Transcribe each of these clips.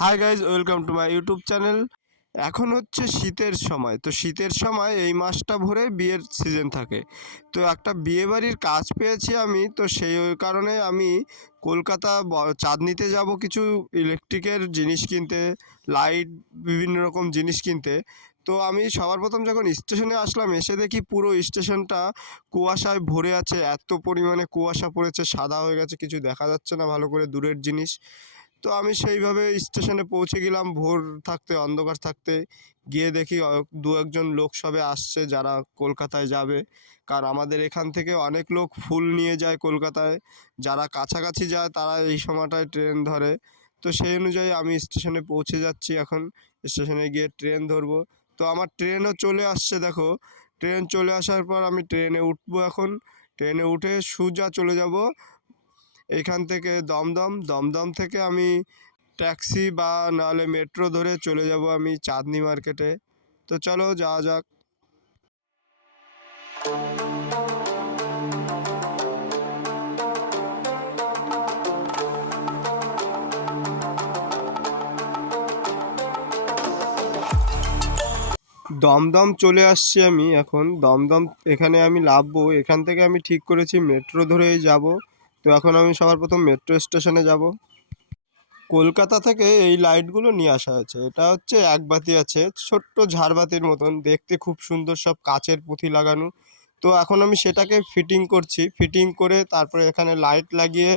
Hi guys, welcome to my YouTube channel. এখন হচ্ছে শীতের সময়, তো শীতের সময় এই মাসটা ভরে বিয়ের সিজন থাকে। তো একটা বিয়েবাড়ির কাজ পেয়েছি আমি, তো সেই কারণে আমি কলকাতা চাঁদনিতে যাব কিছু ইলেকট্রিকের জিনিস কিনতে, লাইট, বিভিন্ন রকম জিনিস কিনতে। তো আমি সবার প্রথম যখন স্টেশনে আসলাম, এসে দেখি পুরো স্টেশনটা কুয়াশায় ভরে আছে। এত পরিমাণে কুয়াশা পড়েছে, সাদা হয়ে গেছে, কিছু দেখা যাচ্ছে না ভালো করে দূরের জিনিস। তো আমি সেইভাবে স্টেশনে পৌঁছে গেলাম ভোর থাকতে, অন্ধকার থাকতে। গিয়ে দেখি দু একজন লোক সবে আসছে যারা কলকাতায় যাবে। কারণ আমাদের এখান থেকে অনেক লোক ফুল নিয়ে যায় কলকাতায়। যারা কাছাকাছি যায় তারা এই সময়টায় ট্রেন ধরে। তো সেই অনুযায়ী আমি স্টেশনে পৌঁছে যাচ্ছি এখন। স্টেশনে গিয়ে ট্রেন ধরবো। তো আমার ট্রেনও চলে আসছে, দেখো। ট্রেন চলে আসার পর আমি ট্রেনে উঠবো এখন। ট্রেনে উঠে সোজা চলে যাব এখান থেকে দমদম। দমদম থেকে আমি ট্যাক্সি বা নাহলে মেট্রো ধরে চলে যাব আমি চাঁদনি মার্কেটে। তো চলো যাওয়া যাক। দমদম চলে আসছি আমি এখন। দমদম এখানে আমি নামবো। এখান থেকে আমি ঠিক করেছি মেট্রো ধরেই যাব। তো এখন আমি সবার প্রথম মেট্রো স্টেশনে যাব। কলকাতা থেকে এই লাইটগুলো নিয়ে আসা হয়েছে। এটা হচ্ছে একবাতি আছে, ছোট্ট ঝাড়বাতির মতন দেখতে, খুব সুন্দর, সব কাচের পুঁথি লাগানো। তো এখন আমি সেটাকে ফিটিং করছি। ফিটিং করে তারপরে এখানে লাইট লাগিয়ে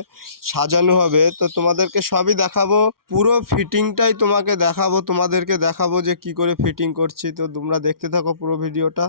সাজানো হবে। তো তোমাদেরকে সবই দেখাবো, পুরো ফিটিংটাই তোমাকে দেখাবো, তোমাদেরকে দেখাবো যে কি করে ফিটিং করছি। তো তোমরা দেখতে থাকো পুরো ভিডিওটা।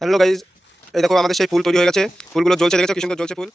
হ্যালো গাইজ, এই দেখো আমাদের সেই ফুল তৈরি হয়ে গেছে, ফুলগুলো জ্বলছে, দেখেছো কি সুন্দর জ্বলছে ফুল।